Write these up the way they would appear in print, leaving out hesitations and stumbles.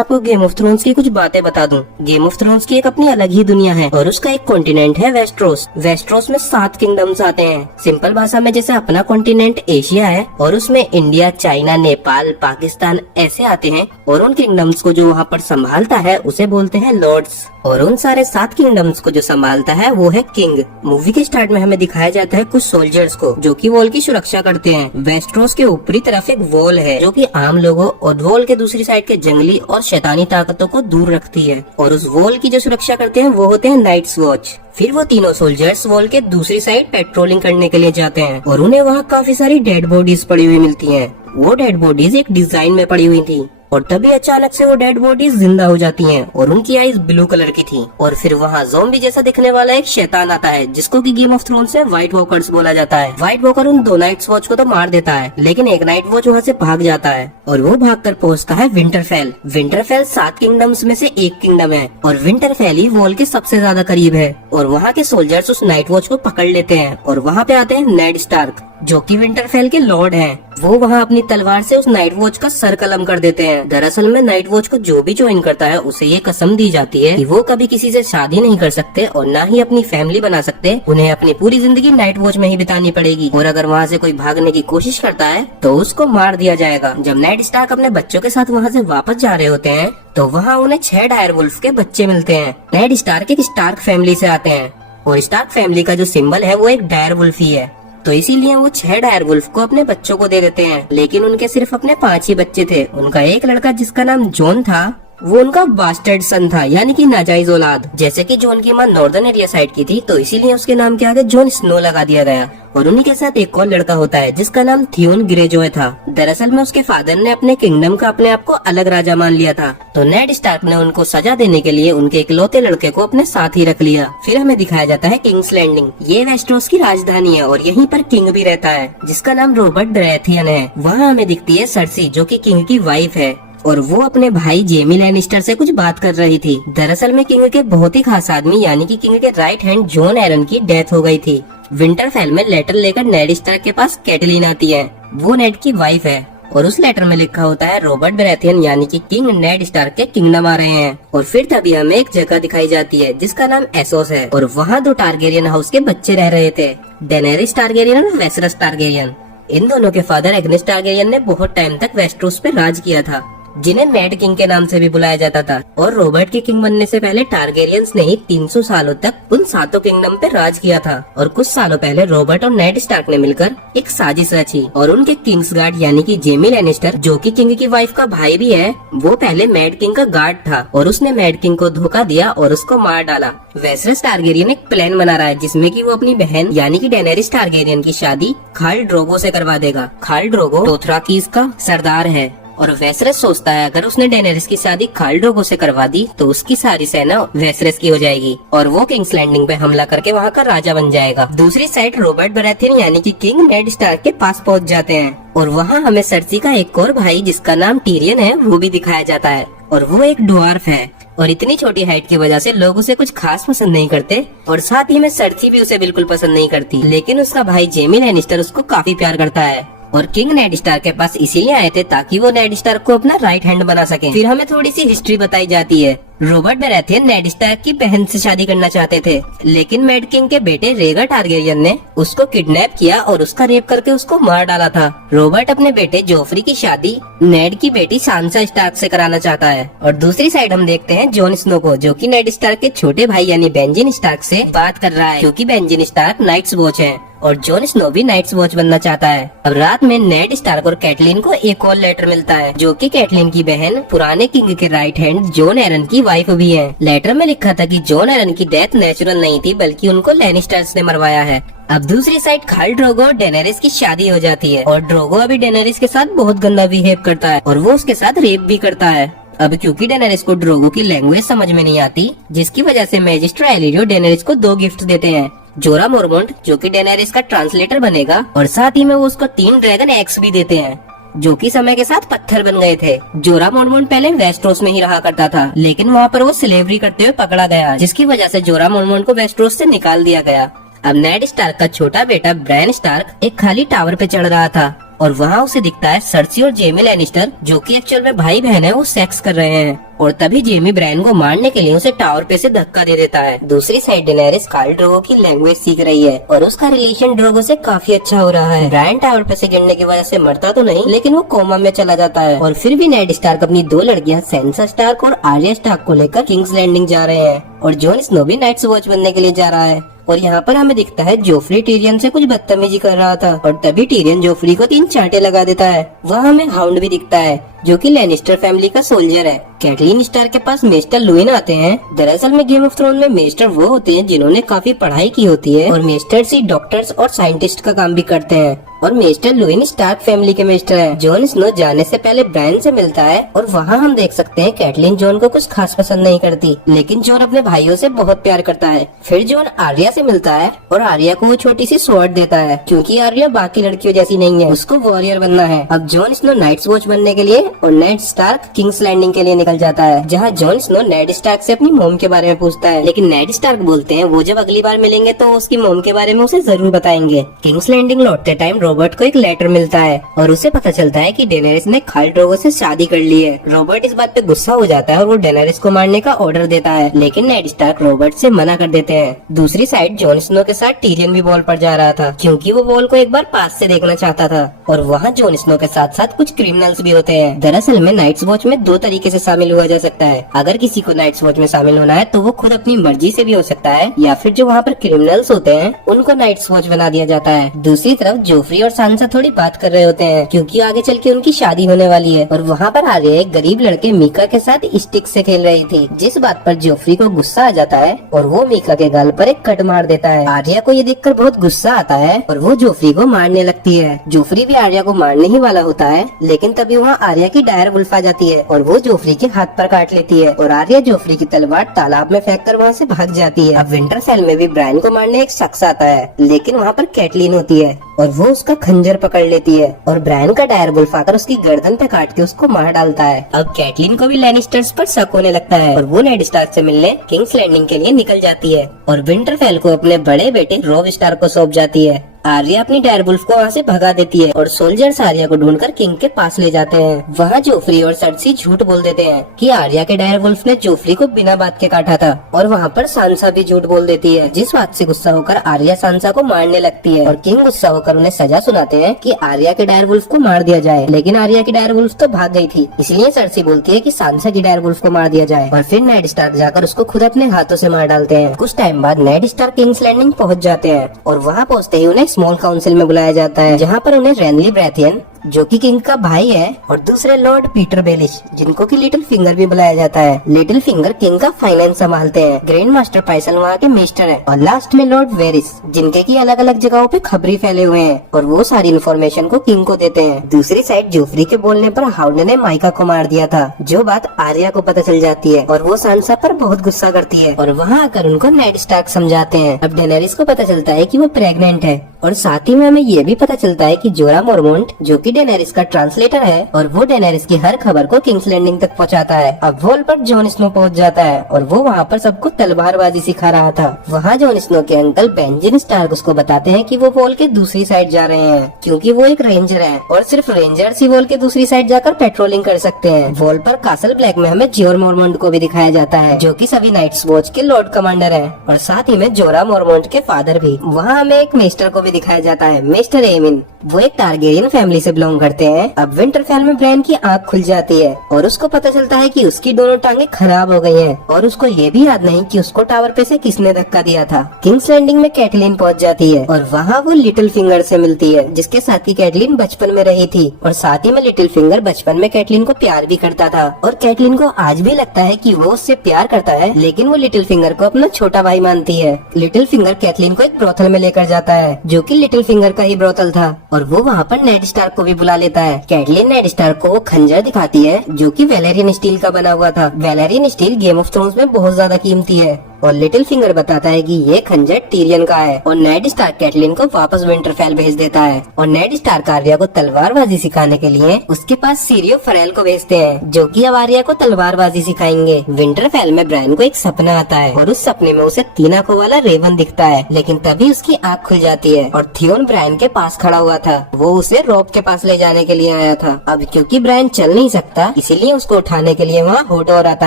आपको game of thrones की कुछ बातें बता दूं। गेम ऑफ थ्रोन्स की एक अपनी अलग ही दुनिया है और उसका एक कॉन्टिनेंट है वेस्ट्रोस। वेस्ट्रोस में 7 किंगडम्स आते हैं। सिंपल भाषा में जैसे अपना कॉन्टिनेंट एशिया है और उसमें इंडिया, चाइना, नेपाल, पाकिस्तान ऐसे आते हैं और उन किंगडम्स को जो वहाँ पर संभालता है उसे बोलते हैं लॉर्ड्स। और उन सारे 7 किंगडम्स को जो संभालता है वो है किंग। मूवी के स्टार्ट में हमें दिखाया जाता है कुछ सोल्जर्स को जो कि वॉल की सुरक्षा करते हैं। वेस्ट्रोस के ऊपरी तरफ एक वॉल है जो कि आम लोगों और वॉल के दूसरी साइड के जंगली और शैतानी ताकतों को दूर रखती है। और उस वॉल की जो सुरक्षा करते हैं वो होते हैं नाइट्स वॉच। फिर वो तीनों सोल्जर्स वॉल के दूसरी साइड पेट्रोलिंग करने के लिए जाते हैं और उन्हें वहाँ काफी सारी डेड बॉडीज पड़ी हुई मिलती हैं। वो डेड बॉडीज एक डिजाइन में पड़ी हुई थी और तभी अचानक से वो डेड बॉडीज जिंदा हो जाती हैं और उनकी आईज ब्लू कलर की थी। और फिर वहाँ ज़ॉम्बी जैसा दिखने वाला एक शैतान आता है जिसको कि गेम ऑफ थ्रोन्स में व्हाइट वॉकर्स बोला जाता है। व्हाइट वॉकर उन 2 नाइट्स वॉच को तो मार देता है लेकिन एक नाइट वॉच वहाँ से भाग जाता है और वो भागकर पहुँचता है विंटरफेल। विंटरफेल 7 किंगडम्स में से एक किंगडम है और विंटरफेल ही वॉल के सबसे ज्यादा करीब है। और वहाँ के सोल्जर्स उस नाइट वॉच को पकड़ लेते हैं और वहाँ पे आते हैं नेड स्टार्क जो कि विंटरफेल के लॉर्ड हैं। वो वहाँ अपनी तलवार से उस नाइट वॉच का सर कलम कर देते हैं। दरअसल में नाइट वॉच को जो भी ज्वाइन करता है उसे ये कसम दी जाती है कि वो कभी किसी से शादी नहीं कर सकते और न ही अपनी फैमिली बना सकते। उन्हें अपनी पूरी जिंदगी नाइट वॉच में ही बितानी पड़ेगी और अगर वहाँ से कोई भागने की कोशिश करता है तो उसको मार दिया जाएगा। जब नेड स्टार्क अपने बच्चों के साथ वहाँ से वापस जा रहे होते हैं तो वहाँ उन्हें 6 डायर वुल्फ के बच्चे मिलते हैं। नेड स्टार्क एक स्टार्क फैमिली से आते हैं और स्टार्क फैमिली का जो सिंबल है वो एक डायर वुल्फ ही है। तो इसीलिए वो 6 डायर वुल्फ को अपने बच्चों को दे देते हैं। लेकिन उनके सिर्फ अपने 5 ही बच्चे थे। उनका एक लड़का जिसका नाम जॉन था वो उनका बास्टर्ड सन था यानी कि नाजायज औलाद। जैसे कि जॉन की माँ नॉर्दर्न एरिया साइड की थी तो इसीलिए उसके नाम के आगे जॉन स्नो लगा दिया गया। और उन्हीं के साथ एक और लड़का होता है जिसका नाम थियोन ग्रेजॉय था। दरअसल में उसके फादर ने अपने किंगडम का अपने आप को अलग राजा मान लिया था तो नेड स्टार्क ने उनको सजा देने के लिए उनके इकलौते लड़के को अपने साथ ही रख लिया। फिर हमें दिखाया जाता है किंग्स लैंडिंग। ये वेस्ट्रोस की राजधानी है और यहीं पर किंग भी रहता है जिसका नाम रॉबर्ट बराथियन है। वहाँ हमें दिखती है सर्सी जो कि किंग की वाइफ है और वो अपने भाई जेमी लैनिस्टर से कुछ बात कर रही थी। दरअसल में किंग के बहुत ही खास आदमी यानी कि किंग के राइट हैंड जॉन एरन की डेथ हो गई थी। विंटरफेल में लेटर लेकर नेड स्टार्क के पास कैटलीन आती है। वो नेड की वाइफ है और उस लेटर में लिखा होता है रॉबर्ट बराथियन यानी कि किंग नेड स्टार्क के किंगडम आ रहे हैं। और फिर तभी हमें एक जगह दिखाई जाती है जिसका नाम एसोस है और वहाँ 2 टारगेरियन हाउस के बच्चे रह रहे थे, डेनेरिस टारगेरियन और वेसरस टारगेरियन। इन दोनों के फादर एग्निस टारगेरियन ने बहुत टाइम तक वेस्ट्रोस पे राज किया था जिन्हें मैड किंग के नाम से भी बुलाया जाता था। और रॉबर्ट के किंग बनने से पहले टारगेरियंस ने ही 300 सालों तक उन 7 किंगडम पे राज किया था। और कुछ सालों पहले रॉबर्ट और नेड स्टार्क ने मिलकर एक साजिश रची और उनके किंग्स गार्ड यानी कि जेमी लैनिस्टर जो कि किंग की वाइफ का भाई भी है वो पहले मैड किंग का गार्ड था और उसने मैड किंग को धोखा दिया और उसको मार डाला। वेसरस टारगेरियन एक प्लान बना रहा है जिसमें कि वो अपनी बहन यानी कि डेनेरिस टारगेरियन की शादी खाल ड्रोगो से करवा देगा। खाल ड्रोगो डोथराकीज का सरदार है और वेसरस सोचता है अगर उसने डेनेरिस की शादी खाल ड्रोगो से करवा दी तो उसकी सारी सेना वेसरस की हो जाएगी और वो किंग्स लैंडिंग पे हमला करके वहाँ का राजा बन जाएगा। दूसरी साइड रॉबर्ट बराथियन यानी कि किंग नेड स्टार्क के पास पहुँच जाते हैं और वहाँ हमें सर्सी का एक और भाई जिसका नाम टीरियन है वो भी दिखाया जाता है और वो एक ड्वार्फ है और इतनी छोटी हाइट की वजह से लोग उसे कुछ खास पसंद नहीं करते और साथ ही में सर्सी भी उसे बिल्कुल पसंद नहीं करती। लेकिन उसका भाई जेमी लैनिस्टर उसको काफी प्यार करता है और किंग नेड स्टार्क के पास इसीलिए आए थे ताकि वो नेड स्टार्क को अपना राइट हैंड बना सके। फिर हमें थोड़ी सी हिस्ट्री बताई जाती है। रॉबर्ट बराथियन नेड स्टार्क की बहन से शादी करना चाहते थे लेकिन मैड किंग के बेटे रेगर टारगेरियन ने उसको किडनैप किया और उसका रेप करके उसको मार डाला था। रॉबर्ट अपने बेटे जोफ्री की शादी नेड की बेटी सांसा स्टार्क से कराना चाहता है। और दूसरी साइड हम देखते हैं जॉन स्नो को जो कि नेड स्टार्क के छोटे भाई यानी बेंजिन स्टार्क से बात कर रहा है क्योंकि बेंजिन स्टार्क नाइट्स वॉच है और जॉन स्नो भी नाइट्स वॉच बनना चाहता है। अब रात में नेड स्टार्क और कैटलीन को एक और लेटर मिलता है जो कि कैटलीन की बहन पुराने किंग के राइट हैंड जॉन एरन की वाइफ भी है। लेटर में लिखा था कि जॉन एरन की डेथ नेचुरल नहीं थी बल्कि उनको लैनिस्टर्स ने मरवाया है। अब दूसरी साइड खाल ड्रोगो और डेनेरिस की शादी हो जाती है और ड्रोगो अभी डेनेरिस के साथ बहुत गंदा बिहेव करता है और वो उसके साथ रेप भी करता है। अब क्योंकि डेनेरिस को ड्रोगो की लैंग्वेज समझ में नहीं आती जिसकी वजह से मैजिस्टर एलिरियो डेनेरिस को 2 गिफ्ट देते हैं, जोरा मोरमोंट जो कि डेनेरिस का ट्रांसलेटर बनेगा और साथ ही में वो उसको 3 ड्रैगन एग्स भी देते हैं जो कि समय के साथ पत्थर बन गए थे। जोरा मोरमोंट पहले वेस्ट्रोस में ही रहा करता था लेकिन वहाँ पर वो स्लेवरी करते हुए पकड़ा गया जिसकी वजह से जोरा मोरमोंट को वेस्ट्रोस से निकाल दिया गया। अब नेड स्टार्क का छोटा बेटा ब्रायन स्टार्क एक खाली टावर पे चढ़ रहा था और वहाँ उसे दिखता है सर्सी और जेमी लैनिस्टर, जो कि एक्चुअल में भाई बहन है, वो सेक्स कर रहे हैं। और तभी जेमी ब्रायन को मारने के लिए उसे टावर पे से धक्का दे देता है। दूसरी साइड डेनेरिस खाल ड्रोगो की लैंग्वेज सीख रही है और उसका रिलेशन ड्रोगो से काफी अच्छा हो रहा है। ब्रायन टावर पे से गिरने की वजह से मरता तो नहीं, लेकिन वो कोमा में चला जाता है। और फिर भी नेड स्टार्क अपनी दो लड़कियां सैंसा स्टार्क और आर्या स्टार्क को लेकर किंग्स लैंडिंग जा रहे हैं और जॉन स्नो भी नाइट्स वॉच बनने के लिए जा रहा है। और यहाँ पर हमें दिखता है जोफ्री टीरियन से कुछ बदतमीजी कर रहा था और तभी टीरियन जोफ्री को 3 चांटे लगा देता है। वहाँ हमें हाउंड भी दिखता है, जो कि लैनिस्टर फैमिली का सोल्जर है। कैटलीन स्टार के पास मेस्टर लुइन आते हैं। दरअसल में गेम ऑफ थ्रोन में मेस्टर वो होते हैं जिन्होंने काफी पढ़ाई की होती है और मेस्टर्स ही डॉक्टर्स और साइंटिस्ट का काम भी करते हैं। और मेस्टर लुइन स्टार्क फैमिली के मेस्टर हैं। जॉन स्नो जाने से पहले ब्रायन से मिलता है और वहाँ हम देख सकते हैं कैटलीन जॉन को कुछ खास पसंद नहीं करती, लेकिन जॉन अपने भाइयों से बहुत प्यार करता है। फिर जॉन आर्या से मिलता है और आर्या को वो छोटी सी स्वॉर्ड देता है, क्योंकि आर्या बाकी लड़कियों जैसी नहीं है, उसको वॉरियर बनना है। अब जॉन स्नो नाइट्स वॉच बनने के लिए और नेड स्टार्क किंग्स लैंडिंग के लिए निकल जाता है, जहाँ जॉन स्नो नेड स्टार्क से अपनी मोम के बारे में पूछता है। लेकिन नेड स्टार्क बोलते हैं वो जब अगली बार मिलेंगे तो उसकी मोम के बारे में उसे जरूर बताएंगे। किंग्स लैंडिंग लौटते टाइम रॉबर्ट को एक लेटर मिलता है और उसे पता चलता है कि डेनेरिस ने खाल ड्रोगो से शादी कर ली है। रॉबर्ट इस बात पे गुस्सा हो जाता है और वो डेनेरिस को मारने का ऑर्डर देता है, लेकिन नेड स्टार्क रॉबर्ट से मना कर देते हैं। दूसरी साइड जॉन स्नो के साथ टीरियन भी वॉल पर जा रहा था, क्योंकि वो वॉल को एक बार पास से देखना चाहता था। और वहाँ जॉन स्नो के साथ साथ कुछ क्रिमिनल्स भी होते हैं। दरअसल में नाइट्स वॉच में 2 तरीके से शामिल हुआ जा सकता है। अगर किसी को नाइट्स वॉच में शामिल होना है तो वो खुद अपनी मर्जी से भी हो सकता है, या फिर जो वहाँ पर क्रिमिनल्स होते हैं उनको नाइट्स वॉच बना दिया जाता है। दूसरी तरफ जोफ्री और सांसा थोड़ी बात कर रहे होते हैं, क्योंकि आगे चल के उनकी शादी होने वाली है। और वहाँ पर आर्या एक गरीब लड़के मीका के साथ स्टिक से खेल रही थी, जिस बात पर जोफ्री को गुस्सा आ जाता है और वो मीका के गाल पर एक कट मार देता है। आर्या को ये देखकर बहुत गुस्सा आता है और वो जोफ्री को मारने लगती है। जोफ्री भी आर्या को मारने ही वाला होता है, लेकिन तभी वहाँ आर्या की डायर वुल्फ आ जाती है और वो जोफ्री के हाथ पर काट लेती है और आर्या जोफ्री की तलवार तालाब में फेंक कर वहाँ से भाग जाती है। अब विंटरफेल में भी ब्रायन को मारने एक शख्स आता है, लेकिन वहाँ पर कैटलीन होती है और वो उसका खंजर पकड़ लेती है और ब्रायन का डायर वुल्फ आकर उसकी गर्दन पे काट के उसको मार डालता है। अब कैटलीन को भी लैनिस्टर्स पर शक होने लगता है और वो नेड स्टार्क से मिलने किंग्स लैंडिंग के लिए निकल जाती है और विंटरफेल को अपने बड़े बेटे रोब स्टार्क को सौंप जाती है। आर्या अपनी डायरवुल्फ को वहाँ से भगा देती है और सोल्जर्स आर्या को ढूंढकर किंग के पास ले जाते हैं। वहाँ जोफ्री और सर्सी झूठ बोल देते हैं कि आर्या के डायरवुल्फ ने जोफ्री को बिना बात के काटा था, और वहाँ पर सांसा भी झूठ बोल देती है, जिस बात से गुस्सा होकर आर्या सांसा को मारने लगती है और किंग गुस्सा होकर उन्हें सजा सुनाते हैं कि आर्या के डायरवुल्फ को मार दिया जाए। लेकिन आर्या की डायरवुल्फ तो भाग गई थी, इसलिए सर्सी बोलती है कि सांसा की डायरवुल्फ को मार दिया जाए और फिर नेड स्टार्क जाकर उसको खुद अपने हाथों से मार डालते हैं। कुछ टाइम बाद नेड स्टार्क किंग्स लैंडिंग पहुँच जाते हैं और वहाँ पहुँचते ही उन्हें स्मॉल काउंसिल में बुलाया जाता है, जहाँ पर उन्हें रेनली ब्रैथियन, जो कि किंग का भाई है, और दूसरे लॉर्ड पीटर बेलिश, जिनको कि लिटिल फिंगर भी बुलाया जाता है। लिटिल फिंगर किंग का फाइनेंस संभालते हैं। ग्रैंड मास्टर पाइसन वहाँ के मिस्टर हैं और लास्ट में लॉर्ड वेरिस, जिनके की अलग अलग जगहों पे खबरी फैले हुए हैं और वो सारी इन्फॉर्मेशन को किंग को देते हैं। दूसरी साइड जोफ्री के बोलने पर हाउंड ने माइका को मार दिया था, जो बात आर्या को पता चल जाती है और वो सांसा पर बहुत गुस्सा करती है और वहाँ आकर उनको नेड स्टार्क समझाते हैं। अब डेनेरिस को पता चलता है कि वो प्रेग्नेंट है और साथ ही में हमें ये भी पता चलता है कि जोरा मोरमोंट, जो कि डेनेरिस का ट्रांसलेटर है, और वो डेनेरिस की हर खबर को किंग्स लैंडिंग तक पहुंचाता है। अब वॉल पर जॉन स्नो पहुंच जाता है और वो वहाँ पर सबको तलवारबाजी सिखा रहा था। वहाँ जॉन स्नो के अंकल बेंजिन स्टार्क उसको बताते हैं कि वो वॉल के दूसरी साइड जा रहे हैं, क्योंकि वो एक रेंजर है और सिर्फ रेंजर्स ही वॉल के दूसरी साइड जाकर पेट्रोलिंग कर सकते हैं। वॉल पर कासल ब्लैक में हमें जोर मोरमोंट को भी दिखाया जाता है, जो कि सभी नाइट्स वॉच के लॉर्ड कमांडर है, और साथ ही में जोरा मोरमोंट के फादर भी। वहाँ हमें एक मेस्टर को भी दिखाया जाता है, मिस्टर एमिन। वो एक टारगेरियन फैमिली से बिलोंग करते हैं। अब विंटरफेल में ब्रायन की आँख खुल जाती है और उसको पता चलता है कि उसकी दोनों टांगे खराब हो गई हैं और उसको ये भी याद नहीं कि उसको टावर पे से किसने धक्का दिया था। किंग्स लैंडिंग में कैटलीन पहुंच जाती है और वहाँ वो लिटिल फिंगर से मिलती है, जिसके साथ ही कैटलीन बचपन में रही थी, और साथ ही में लिटिल फिंगर बचपन में कैटलीन को प्यार भी करता था और कैटलीन को आज भी लगता है कि वो उससे प्यार करता है, लेकिन वो लिटिल फिंगर को अपना छोटा भाई मानती है। लिटिल फिंगर कैटलीन को एक ब्रोथल में लेकर जाता है, जो कि लिटिल फिंगर का ही ब्रोथल था, और वो वहाँ पर नेड स्टार्क को भी बुला लेता है। कैटलीन नेड स्टार्क को वो खंजर दिखाती है, जो कि वैलेरियन स्टील का बना हुआ था। Valyrian steel game of thrones में बहुत ज्यादा कीमती है और लिटिल फिंगर बताता है कि ये खंजर टीरियन का है और नेड स्टार्क कैटलिन को वापस विंटरफेल भेज देता है और नेड स्टार्क आर्या को तलवारबाजी सिखाने के लिए उसके पास सीरियो फरेल को भेजते हैं, जो कि अब आर्या को तलवारबाजी सिखाएंगे। विंटरफेल में ब्रायन को एक सपना आता है और उस सपने में उसे 3 आंखों वाला रेवन दिखता है, लेकिन तभी उसकी आँख खुल जाती है और थियोन ब्रायन के पास खड़ा हुआ था। वो उसे रॉब के पास ले जाने के लिए आया था। अब क्योंकि ब्रायन चल नहीं सकता, इसीलिए उसको उठाने के लिए वहाँ होडोर आता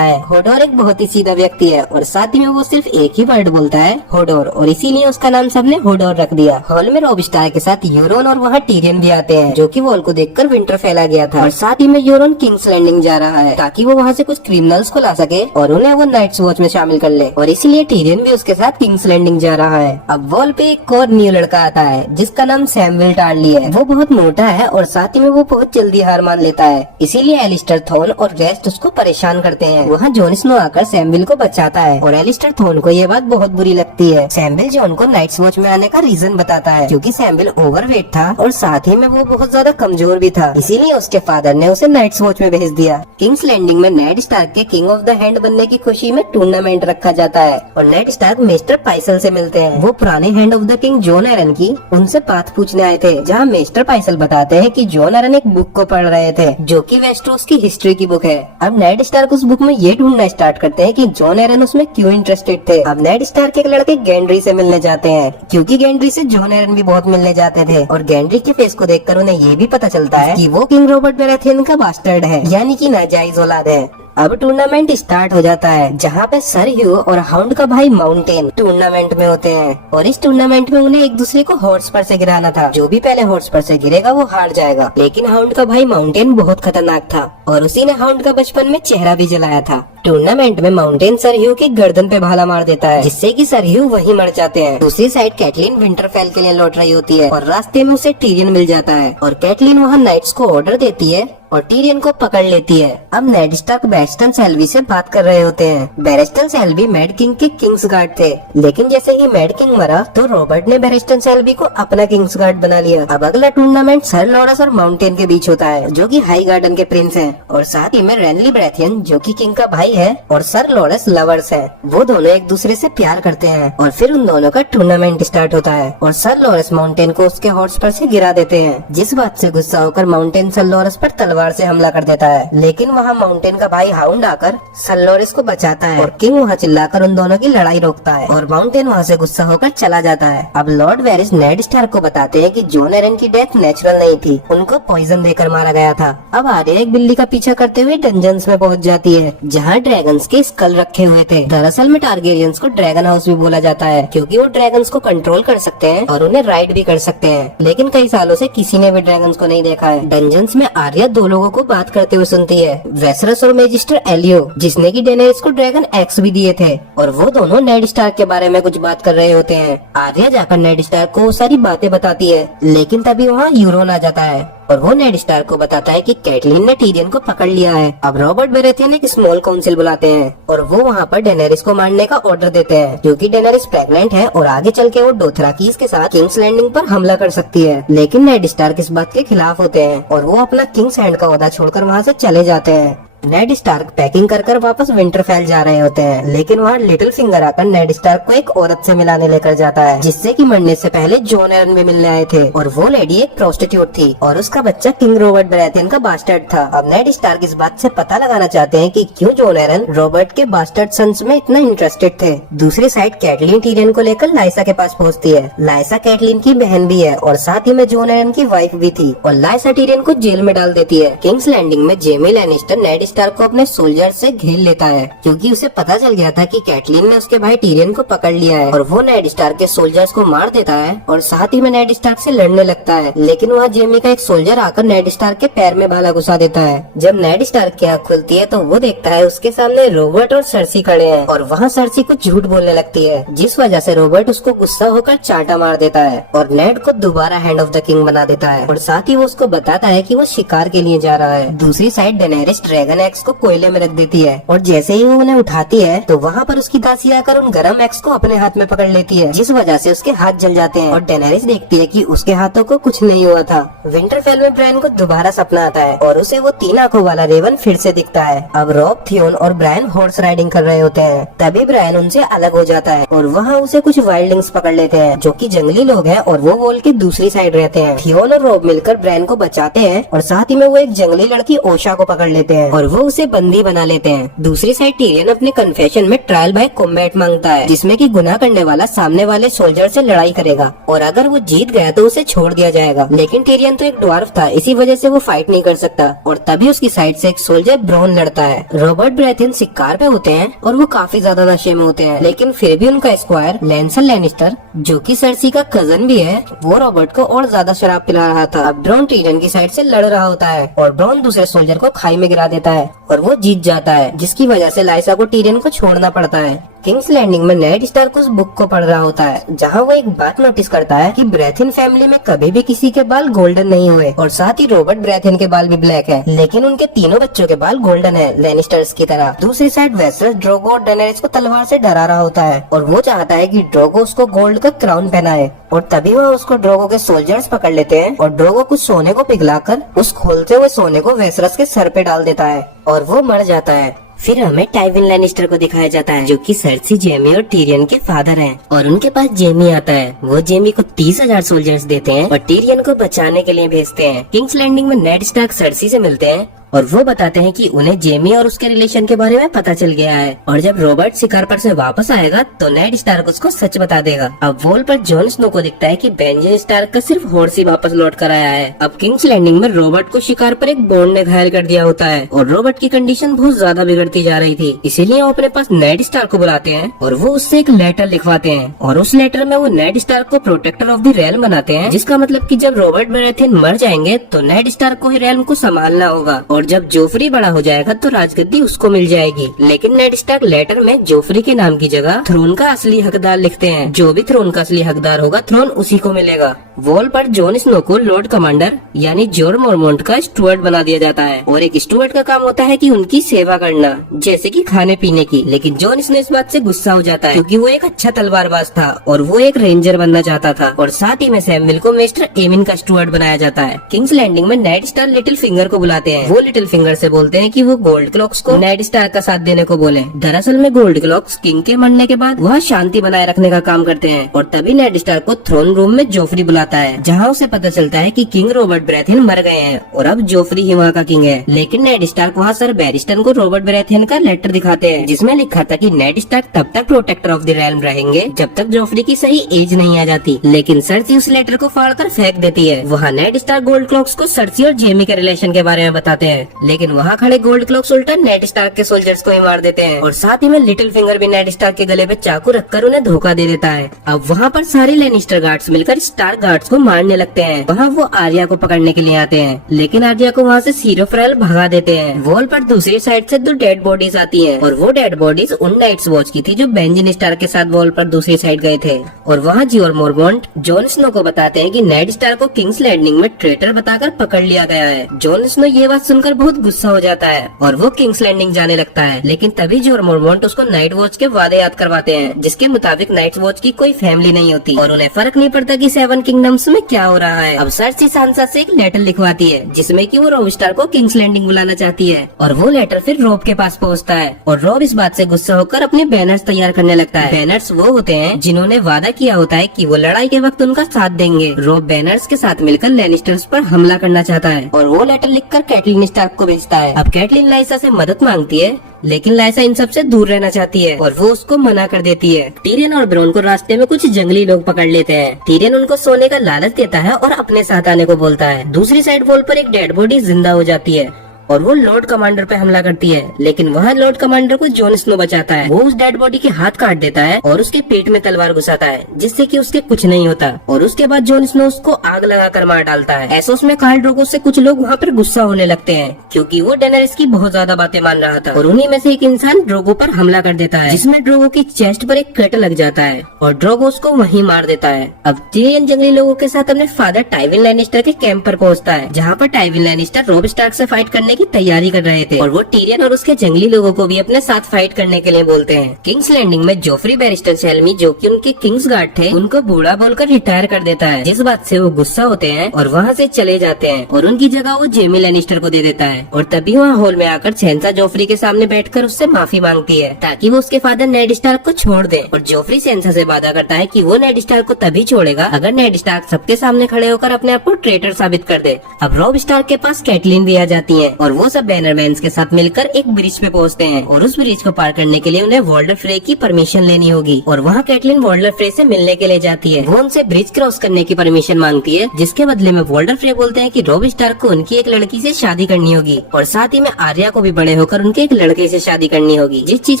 है। होडोर एक बहुत ही सीधा व्यक्ति है और साथ ही में वो सिर्फ एक ही वर्ड बोलता है, होडोर, और इसीलिए उसका नाम सबने होडोर रख दिया। हॉल में रॉब स्टार के साथ यूरोन और वहाँ टीरियन भी आते हैं, जो कि वॉल को देखकर विंटरफेल आ गया था। और साथ ही में यूरोन किंग्स लैंडिंग जा रहा है ताकि वो वहाँ से कुछ क्रिमिनल्स को ला सके और उन्हें वो नाइट्स वॉच में शामिल कर ले, और इसीलिए टीरियन भी उसके साथ किंग्स लैंडिंग जा रहा है। अब वॉल पे एक और न्यू लड़का आता है जिसका नाम सैमुएल टार्ली है। वो बहुत मोटा है और साथ ही में वो बहुत जल्दी हार मान लेता है, इसीलिए एलिस्टर थॉर्न और रेस्ट उसको परेशान करते हैं। वहाँ जॉन स्नो आकर सैमुएल को बचाता है और एलिस्टर थॉर्न को ये बात बहुत बुरी लगती है। सैमुएल जॉन को नाइट्स वॉच में आने का रीजन बताता है, क्योंकि सैमुएल ओवरवेट था और साथ ही में वो बहुत ज्यादा कमजोर भी था, इसीलिए उसके फादर ने उसे नाइट्स वॉच में भेज दिया। किंग्स लैंडिंग में नेड स्टार्क के किंग ऑफ द हैंड बनने की खुशी में टूर्नामेंट रखा जाता है और नेड स्टार्क मिस्टर पाइसल से मिलते हैं। वो पुराने hand of the king Jon Arryn की उनसे बात पूछने आए थे, जहाँ मिस्टर पाइसल बताते हैं कि जॉन एरन एक बुक को पढ़ रहे थे, जो कि वेस्टरोस की हिस्ट्री की बुक है। अब नेड स्टार्क उस बुक में ये ढूंढना स्टार्ट करते हैं कि जॉन एरन उसमें क्यों इंटरेस्टेड थे। अब नेड स्टार्क एक लड़के गेंड्री से मिलने जाते हैं, क्योंकि गेंड्री से जॉन एरन भी बहुत मिलने जाते थे, और गेंड्री के फेस को देखकर उन्हें ये भी पता चलता है कि वो किंग रॉबर्ट बैराथियन का बास्टर्ड है, यानी कि नाजायज औलाद है। अब टूर्नामेंट स्टार्ट हो जाता है, जहाँ पे सर ह्यू और हाउंड का भाई माउंटेन टूर्नामेंट में होते हैं, और इस टूर्नामेंट में उन्हें एक दूसरे को हॉर्स पर से गिराना था। जो भी पहले हॉर्स पर से गिरेगा वो हार जाएगा, लेकिन हाउंड का भाई माउंटेन बहुत खतरनाक था और उसी ने हाउंड का बचपन में चेहरा भी जलाया था। टूर्नामेंट में माउंटेन सर ह्यू की गर्दन पे भाला मार देता है, जिससे कि सर ह्यू वहीं मर जाते हैं। दूसरी साइड कैटलिन विंटरफेल के लिए लौट रही होती है और रास्ते में उसे टीरियन मिल जाता है और कैटलिन वहाँ नाइट्स को ऑर्डर देती है और टीरियन को पकड़ लेती है। अब नेड स्टार्क बैरिस्टन सेल्वी से बात कर रहे होते हैं। बैरिस्टन सेल्वी मैड किंग के किंग्स गार्ड थे, लेकिन जैसे ही मैड किंग मरा तो रॉबर्ट ने बैरिस्टन सेल्वी को अपना किंग्स गार्ड बना लिया। अब अगला टूर्नामेंट सर लॉरेंस और माउंटेन के बीच होता है, जो कि हाई गार्डन के प्रिंस हैं, और साथ ही में रेनली ब्रैथियन जो कि किंग का भाई है और सर लॉरेंस लवर्स है। वो दोनों एक दूसरे से प्यार करते हैं और फिर उन दोनों का टूर्नामेंट स्टार्ट होता है और सर लॉरेंस माउंटेन को उसके हॉर्स पर से गिरा देते हैं, जिस बात से गुस्सा होकर माउंटेन सर लॉरेंस पर तलवार से हमला कर देता है। लेकिन वहाँ माउंटेन का भाई हाउंड आकर सर लॉरेंस को बचाता है और किंग वहाँ चिल्लाकर उन दोनों की लड़ाई रोकता है और माउंटेन वहाँ से गुस्सा होकर चला जाता है। अब लॉर्ड वेरिस नेड स्टार्क को बताते हैं कि जॉन एरन की डेथ नेचुरल नहीं थी, उनको पॉइजन देकर मारा गया था। अब आर्या एक बिल्ली का पीछा करते हुए डंजन्स में पहुँच जाती है, जहाँ ड्रैगन्स के स्कल रखे हुए थे। दरअसल में टारगेरियंस को ड्रैगन हाउस भी बोला जाता है, क्योंकि वो ड्रैगन्स को कंट्रोल कर सकते हैं और उन्हें राइड भी कर सकते हैं, लेकिन कई सालों से किसी ने भी ड्रैगन्स को नहीं देखा है। डंजन्स में आर्या 2 लोगों को बात करते हुए सुनती है, वेसरस और मैजिस्टर एलियो, जिसने की डेनेरिस को ड्रैगन एक्स भी दिए थे, और वो दोनों नेड स्टार्क के बारे में कुछ बात कर रहे होते हैं। आर्या जाकर नेड स्टार्क को सारी बातें बताती है, लेकिन तभी वहाँ यूरोन आ जाता है और वो नेड स्टार्क को बताता है कि कैटलिन ने टीरियन को पकड़ लिया है। अब रॉबर्ट बैराथियन एक स्मॉल काउंसिल बुलाते हैं और वो वहाँ पर डेनेरिस को मारने का ऑर्डर देते हैं, क्योंकि डेनेरिस प्रेग्नेंट है और आगे चल के वो डोथराकीस के साथ किंग्स लैंडिंग पर हमला कर सकती है। लेकिन नेड स्टार्क इस बात के खिलाफ होते हैं और वो अपना किंग्स हैंड का ओहदा छोड़कर वहाँ से चले जाते हैं। नेड स्टार्क पैकिंग कर वापस विंटरफेल जा रहे होते हैं, लेकिन वहाँ लिटिल फिंगर आकर नेड स्टार्क को एक औरत से मिलाने लेकर जाता है, जिससे कि मरने से पहले जॉन एरन भी मिलने आए थे, और वो लेडी एक प्रोस्टिट्यूट थी और उसका बच्चा किंग रॉबर्ट बैराथियन का बास्टर्ड था। अब नेड स्टार्क इस बात से पता लगाना चाहते हैं कि क्यों जॉन एरन रॉबर्ट के बास्टर्ड सन्स में इतना इंटरेस्टेड थे। दूसरी साइड कैटलिन टीरियन को लेकर लाइसा के पास पहुँचती है। लाइसा कैटलिन की बहन भी है और साथ ही में जॉन एरन की वाइफ भी थी, और लाइसा टीरियन को जेल में डाल देती है। किंग्स लैंडिंग में जेमी लैनिस्टर नेड स्टार्क को अपने सोल्जर से घेर लेता है, क्योंकि उसे पता चल गया था कि कैटलिन ने उसके भाई टीरियन को पकड़ लिया है, और वो नेड स्टार्क के सोल्जर्स को मार देता है और साथ ही में नेड स्टार्क से लड़ने लगता है। लेकिन वहाँ जेमी का एक सोल्जर आकर नेड स्टार्क के पैर में भाला घुसा देता है। जब नेड स्टार्क की आँख खुलती है तो वो देखता है उसके सामने रॉबर्ट और सर्सी खड़े हैं, और वहाँ सर्सी कुछ झूठ बोलने लगती है, जिस वजह से रॉबर्ट उसको गुस्सा होकर चांटा मार देता है और नेड को दोबारा हैंड ऑफ द किंग बना देता है, और साथ ही वो उसको बताता है कि वो शिकार के लिए जा रहा है। दूसरी साइड डेनेरिस ड्रैगन अपने एक्स को कोयले में रख देती है और जैसे ही वो उन्हें उठाती है तो वहाँ पर उसकी दासी आकर उन गरम एक्स को अपने हाथ में पकड़ लेती है, जिस वजह से उसके हाथ जल जाते हैं। और डेनेरिस देखती है कि उसके हाथों को कुछ नहीं हुआ था। विंटरफेल में ब्रायन को दोबारा सपना आता है और उसे वो 3 आंखों वाला रेवन फिर से दिखता है। अब रॉब, थियोन और ब्रायन हॉर्स राइडिंग कर रहे होते हैं। तभी ब्रायन उनसे अलग हो जाता है और वहाँ उसे कुछ वाइल्डलिंग्स पकड़ लेते हैं जो कि जंगली लोग हैं और वो वॉल की दूसरी साइड रहते हैं। थियोन और रॉब मिलकर ब्रायन को बचाते हैं और साथ ही में वो एक जंगली लड़की ओशा को पकड़ लेते हैं और वो उसे बंदी बना लेते हैं। दूसरी साइड टीरियन अपने कन्फेशन में ट्रायल बाय कॉम्बैट मांगता है, जिसमें कि गुनाह करने वाला सामने वाले सोल्जर से लड़ाई करेगा और अगर वो जीत गया तो उसे छोड़ दिया जाएगा। लेकिन टीरियन तो एक ड्वार्फ था, इसी वजह से वो फाइट नहीं कर सकता और तभी उसकी साइड से एक सोल्जर ब्रॉन लड़ता है। रॉबर्ट ब्रैथियन शिकार पे होते हैं और वो काफी ज्यादा नशे में होते हैं, लेकिन फिर भी उनका स्क्वायर लैंसल लैनिस्टर, जो कि सर्सी का कजन भी है, वो रॉबर्ट को और ज्यादा शराब पिला रहा था। अब ब्रॉन टीरियन की साइड से लड़ रहा होता है और ब्रॉन दूसरे सोल्जर को खाई में गिरा देता है और वो जीत जाता है, जिसकी वजह से लाइसा को टीरियन को छोड़ना पड़ता है। किंग्स लैंडिंग में नेड स्टार्क उस बुक को पढ़ रहा होता है जहाँ वो एक बात नोटिस करता है कि ब्रैथियन फैमिली में कभी भी किसी के बाल गोल्डन नहीं हुए और साथ ही रॉबर्ट ब्रैथियन के बाल भी ब्लैक है, लेकिन उनके तीनों बच्चों के बाल गोल्डन है, लैनिस्टर्स की तरह। दूसरी साइड वेस्टर्स ड्रोगो और डेनेरिस को तलवार से डरा रहा होता है और वो चाहता है कि ड्रोगो उसको गोल्ड का क्राउन पहनाए और तभी वह उसको ड्रोगो के सोल्जर्स पकड़ लेते हैं और ड्रोगो कुछ सोने को पिघलाकर उस खोलते हुए सोने को वेसरस के सर पे डाल देता है और वो मर जाता है। फिर हमें टाइविन लैनिस्टर को दिखाया जाता है जो कि सर्सी, जेमी और टीरियन के फादर हैं और उनके पास जेमी आता है। वो जेमी को 30,000 सोल्जर्स देते हैं और टीरियन को बचाने के लिए भेजते हैं। किंग्स लैंडिंग में नेड स्टार्क सर्सी से मिलते हैं और वो बताते हैं कि उन्हें जेमी और उसके रिलेशन के बारे में पता चल गया है और जब रॉबर्ट शिकार पर से वापस आएगा तो नेड स्टार्क उसको सच बता देगा। अब वॉल पर जॉन स्नो को दिखता है कि बेंजन स्टार्क का सिर्फ हॉर्स ही वापस लौट कर आया है। अब किंग्स लैंडिंग में रॉबर्ट को शिकार पर एक बॉन्ड ने घायल कर दिया होता है और रॉबर्ट की कंडीशन बहुत ज्यादा बिगड़ती जा रही थी, इसीलिए वो अपने पास नेड स्टार्क को बुलाते हैं और वो उससे एक लेटर लिखवाते हैं और उस लेटर में वो नेड स्टार्क को प्रोटेक्टर ऑफ द रेल्म बनाते हैं, जिसका मतलब कि जब रॉबर्ट बराथियन मर जाएंगे तो नेड स्टार्क को ही रेल्म को संभालना होगा और जब जोफ्री बड़ा हो जाएगा तो राजगद्दी उसको मिल जाएगी। लेकिन नेड स्टार्क लेटर में जोफ्री के नाम की जगह थ्रोन का असली हकदार लिखते हैं। जो भी थ्रोन का असली हकदार होगा थ्रोन उसी को मिलेगा। वॉल पर जॉन स्नो को लॉर्ड कमांडर यानी जोर मोरमोंट का स्टुअर्ड बना दिया जाता है और एक स्टुअर्ड का काम होता है कि उनकी सेवा करना, जैसे कि खाने पीने की। लेकिन जॉन स्नो इस बात से गुस्सा हो जाता है क्योंकि वो एक अच्छा तलवारबाज था और वो एक रेंजर बनना चाहता था और साथ ही में सैमुअल को मिस्टर एमिन का स्टुअर्ड बनाया जाता है। किंग्स लैंडिंग में नेड स्टार्क लिटिल फिंगर को बुलाते हैं। वो लिटिल फिंगर से बोलते हैं कि वो गोल्ड क्लॉक्स को नेड स्टार्क का साथ देने को बोले। दरअसल में गोल्ड क्लॉक्स किंग के मरने के बाद वह शांति बनाए रखने का काम करते हैं और तभी नेड स्टार्क को थ्रोन रूम में जोफ्री बुलाता है जहाँ उसे पता चलता है कि किंग रॉबर्ट ब्रैथियन मर गए हैं और अब जोफ्री ही वहाँ का किंग है। लेकिन नेड स्टार्क वहाँ सर बैरिस्टन को रॉबर्ट ब्रैथियन का लेटर दिखाते हैं जिसमें लिखा था कि नेड स्टार्क तब तक प्रोटेक्टर ऑफ द रेल्म रहेंगे जब तक जोफ्री की सही एज नहीं आ जाती। लेकिन सर्सी उस लेटर को फाड़कर फेंक देती है। वहाँ नेड स्टार्क गोल्ड क्लॉक्स को सर्सी और जेमी के रिलेशन के बारे में बताते हैं, लेकिन वहाँ खड़े गोल्ड क्लॉक्स उल्टा नेड स्टार्क के सोल्जर्स को ही मार देते हैं और साथ ही में लिटिल फिंगर भी नेड स्टार्क के गले पे चाकू रखकर उन्हें धोखा दे देता है। अब वहाँ पर सारे लेनिस्टर गार्ड्स मिलकर स्टार्क गार्ड्स को मारने लगते हैं। वहाँ वो आर्या को पकड़ने के लिए आते हैं, लेकिन आर्या को वहाँ से सीरोफ्रेल भगा देते हैं। वॉल पर दूसरी साइड से 2 डेड बॉडीज आती हैं और वो डेड बॉडीज उन नाइट्स वॉच की थी जो बेंजन स्टार्क के साथ वॉल पर दूसरी साइड गए थे। और वहाँ जियोर मोरमोंट जॉन स्नो को बताते हैं कि नेड स्टार्क को किंग्स लैंडिंग में ट्रेटर बताकर पकड़ लिया गया है। जॉन स्नो ये बात सुनकर बहुत गुस्सा हो जाता है और वो किंग्स लैंडिंग जाने लगता है, लेकिन तभी जियोर मोरमोंट उसको नाइट वॉच के वादे याद करवाते हैं जिसके मुताबिक नाइट वॉच की कोई फैमिली नहीं होती और उन्हें फर्क नहीं पड़ता कि 7 किंगडम्स में क्या हो रहा है। अब सर्सी सांसा से एक लेटर लिखवाती है जिसमें कि वो रोब स्टार को किंग्स लैंडिंग बुलाना चाहती है और वो लेटर फिर रोब के पास पहुंचता है और रोब इस बात से गुस्सा होकर अपने बैनर्स तैयार करने लगता है। बैनर्स वो होते हैं जिन्होंने वादा किया होता है कि वो लड़ाई के वक्त उनका साथ देंगे। रोब बैनर्स के साथ मिलकर लैनिस्टर्स पर हमला करना चाहता है और वो लेटर लिखकर कैटलिन स्टार्क को भेजता है। अब कैटलिन लाइसा से मदद मांगती है, लेकिन लाइसा इन सब से दूर रहना चाहती है और वो उसको मना कर देती है। टीरियन और ब्रॉन को रास्ते में कुछ जंगली लोग पकड़ लेते हैं। टीरियन उनको सोने का लालच देता है और अपने साथ आने को बोलता है। दूसरी साइड वॉल पर एक डेड बॉडी जिंदा हो जाती है और वो लॉर्ड कमांडर पे हमला करती है, लेकिन वहाँ लॉर्ड कमांडर को जॉन स्नो बचाता है। वो उस डेड बॉडी के हाथ काट देता है और उसके पेट में तलवार घुसाता है जिससे कि उसके कुछ नहीं होता और उसके बाद जॉन स्नो उसको आग लगाकर मार डालता है। एसोस में कार्ल ड्रोगो से कुछ लोग वहाँ पर गुस्सा होने लगते हैं क्योंकि वो डेनेरिस की बहुत ज्यादा बातें मान रहा था और उन्हीं में से एक इंसान ड्रोगो पर हमला कर देता है जिसमें ड्रोगो की चेस्ट पर एक कट लग जाता है और ड्रोगो उसको वहीं मार देता है। अब टीरियन जंगली लोगों के साथ अपने फादर टाइविन लैनिस्टर के कैंप पर पहुँचता है जहाँ पर टाइविन लैनिस्टर रोब स्टार्क से फाइट करने करने की तैयारी कर रहे थे और वो टीरियन और उसके जंगली लोगों को भी अपने साथ फाइट करने के लिए बोलते हैं। किंग्स लैंडिंग में जोफ्री बैरिस्टर शेल्मी, जो कि उनके किंग्स गार्ड थे, उनको बूढ़ा बोलकर रिटायर कर देता है, जिस बात से वो गुस्सा होते हैं और वहाँ से चले जाते हैं और उनकी जगह वो जेमी लैनिस्टर को दे देता है। और तभी वहाँ हॉल में आकर सेंसा जोफ्री के सामने बैठकर उससे माफी मांगती है ताकि वो उसके फादर नेड स्टार्क को छोड़ दे। और जोफ्री सेंसा से वादा करता है कि वो नेड स्टार्क को तभी छोड़ेगा अगर नेड स्टार्क सबके सामने खड़े होकर अपने आप को ट्रेटर साबित कर दे। अब रॉब स्टार्क के पास कैटलिन भी आ जाती है और वो सब बैनरमैन्स के साथ मिलकर एक ब्रिज पे पहुंचते हैं और उस ब्रिज को पार करने के लिए उन्हें वॉल्डर फ्रे की परमिशन लेनी होगी। और वहाँ कैटलिन वॉल्डर फ्रे से मिलने के लिए जाती है। वो उनसे ब्रिज क्रॉस करने की परमिशन मांगती है, जिसके बदले में वॉल्डर फ्रे बोलते हैं कि रॉब स्टार्क को उनकी एक लड़की से शादी करनी होगी और साथ ही में आर्या को भी बड़े होकर उनके एक लड़के से शादी करनी होगी, जिस चीज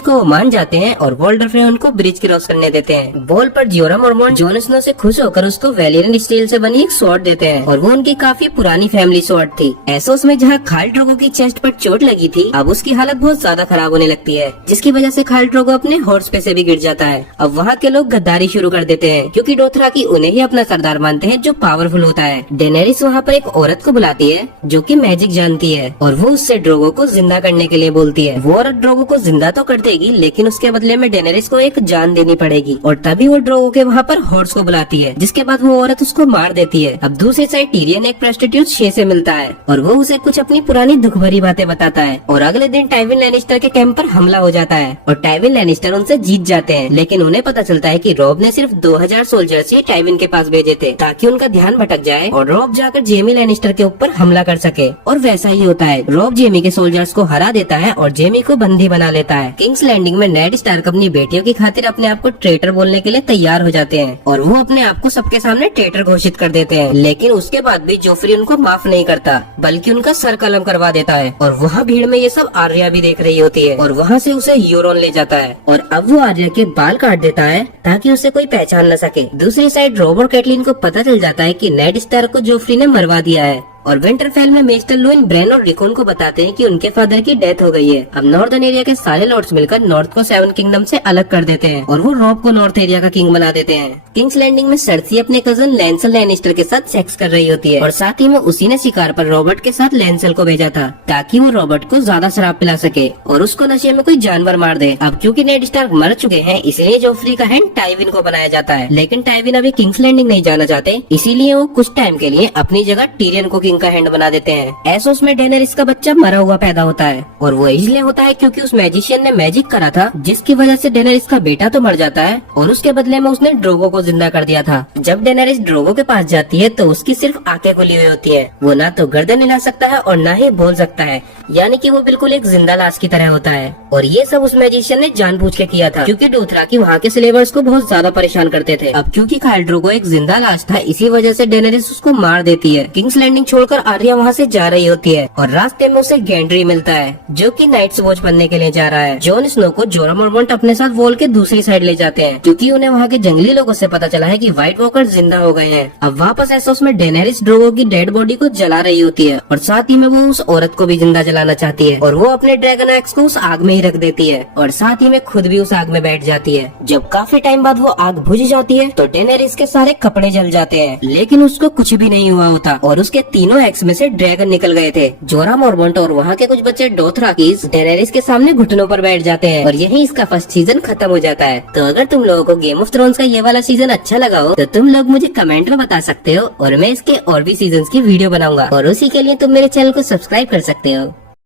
को वो मान जाते हैं और वॉल्डर फ्रे उनको ब्रिज क्रॉस करने देते हैं। बॉल पर जियोरा मोरमोंट जॉन स्नो से खुश होकर उसको वेलियरेंट स्टील से बनी एक स्वॉर्ड देते हैं और वो उनकी काफी पुरानी फैमिली स्वॉर्ड थी। एसोस में जहाँ खाल ड्रोगो की चेस्ट पर चोट लगी थी, अब उसकी हालत बहुत ज्यादा खराब होने लगती है, जिसकी वजह से खाल ड्रोगो अपने हॉर्स पे से भी गिर जाता है। अब वहाँ के लोग गद्दारी शुरू कर देते हैं क्योंकि डोथराकी उन्हें ही अपना सरदार मानते हैं जो पावरफुल होता है। डेनेरिस वहाँ पर एक औरत को बुलाती है जो कि मैजिक जानती है और वो उससे ड्रोगो को जिंदा करने के लिए बोलती है। वो औरत ड्रोगो को जिंदा तो कर देगी, लेकिन उसके बदले में डेनेरिस को एक जान देनी पड़ेगी। और तभी वो ड्रोगो के वहाँ पर हॉर्स को बुलाती है, जिसके बाद वो औरत उसको मार देती है। अब दूसरी साइड टीरियन एक प्रोस्टिट्यूट शे से मिलता है और वो उसे कुछ अपनी पुरानी दुख भरी बातें बताता है। और अगले दिन टाइविन लैनिस्टर के कैंप पर हमला हो जाता है और टाइविन लैनिस्टर उनसे जीत जाते हैं, लेकिन उन्हें पता चलता है कि रॉब ने सिर्फ 2000 सोल्जर्स ही टाइविन के पास भेजे थे ताकि उनका ध्यान भटक जाए और रॉब जाकर जेमी लैनिस्टर के ऊपर हमला कर सके। और वैसा ही होता है, रॉब जेमी के सोल्जर्स को हरा देता है और जेमी को बंदी बना लेता है। किंग्स लैंडिंग में नेड स्टार्क अपनी बेटियों की खातिर अपने आप को ट्रेटर बोलने के लिए तैयार हो जाते हैं और वो अपने आप को सबके सामने ट्रेटर घोषित कर देते हैं, लेकिन उसके बाद भी जोफ्री उनको माफ नहीं करता बल्कि उनका सर कलम करवा देता है। और वहाँ भीड़ में ये सब आर्या भी देख रही होती है और वहाँ से उसे यूरोन ले जाता है और अब वो आर्या के बाल काट देता है ताकि उसे कोई पहचान न सके। दूसरी साइड रॉब और कैटलिन को पता चल जाता है कि नेड स्टार्क को जोफ्री ने मरवा दिया है और विंटरफेल में मेस्टर लुइन ब्रेन और रिकोन को बताते हैं कि उनके फादर की डेथ हो गई है। अब नॉर्दर्न एरिया के सारे लॉर्ड्स मिलकर नॉर्थ को 7 किंगडम से अलग कर देते हैं और वो रॉब को नॉर्थ एरिया का किंग बना देते हैं। किंग्स लैंडिंग में सर्सी अपने कजन लैंसल लैनिस्टर के साथ सेक्स कर रही होती है और साथ ही में उसी ने शिकार पर रॉबर्ट के साथ लैंसल को भेजा था ताकि वो रॉबर्ट को ज्यादा शराब पिला सके और उसको नशे में कोई जानवर मार दे। अब क्योंकि नेड स्टार्क मर चुके हैं, इसलिए जोफ्री का हैंड टाइविन को बनाया जाता है, लेकिन टाइविन अभी किंग्स लैंडिंग नहीं जाना चाहते, इसीलिए वो कुछ टाइम के लिए अपनी जगह टीरियन को किंग का हैंड बना देते हैं। एसोस में डेनेरिस का बच्चा मरा हुआ पैदा होता है और वो इसलिए होता है क्योंकि उस मैजिशियन ने मैजिक करा था, जिसकी वजह से डेनेरिस का बेटा तो मर जाता है और उसके बदले में उसने ड्रोगो को जिंदा कर दिया था। जब डेनेरिस ड्रोगो के पास जाती है तो उसकी सिर्फ आंखें खुली हुई होती है, वो ना तो गर्दन हिला सकता है और ना ही बोल सकता है, यानी कि वो बिल्कुल एक जिंदा लाश की तरह होता है। और ये सब उस मैजिशियन ने जानबूझ के किया था क्योंकि डोथराकी वहाँ के स्लेवर्स को बहुत ज्यादा परेशान करते थे। अब क्योंकि खाल ड्रोगो एक जिंदा लाश था, इसी वजह से डेनेरिस उसको मार देती है। किंग्स लैंडिंग छोड़कर आर्या वहाँ से जा रही होती है और रास्ते में उसे गेंड्री मिलता है जो कि नाइट्स वॉच बनने के लिए जा रहा है। जॉन स्नो को जोरा मोरमोंट अपने साथ वॉल के दूसरी साइड ले जाते हैं क्योंकि उन्हें वहाँ के जंगली लोगों से पता चला है कि व्हाइट वॉकर जिंदा हो गए हैं। अब वापस एसोस में डेनेरिस ड्रोगो की डेड बॉडी को जला रही होती है और साथ ही में वो उस औरत को भी जिंदा जलाना चाहती है और वो अपने ड्रैगन एक्स को उस आग में ही रख देती है और साथ ही में खुद भी उस आग में बैठ जाती है। जब काफी टाइम बाद वो आग बुझ जाती है तो डेनेरिस के सारे कपड़े जल जाते हैं, लेकिन उसको कुछ भी नहीं हुआ होता और उसके तीनों एक्स में से ड्रैगन निकल गए थे। जोरा मोरमोंट और वहाँ के कुछ बच्चे डोथराकीज डेनेरिस के सामने घुटनों पर बैठ जाते हैं और यही इसका फर्स्ट सीजन खत्म हो जाता है। तो अगर तुम लोगों को गेम ऑफ थ्रोन्स का ये वाला सीजन अच्छा लगा हो तो तुम लोग मुझे कमेंट में बता सकते हो और मैं इसके और भी सीजन की वीडियो बनाऊंगा और उसी के लिए तुम मेरे चैनल को सब्सक्राइब कर सकते हो।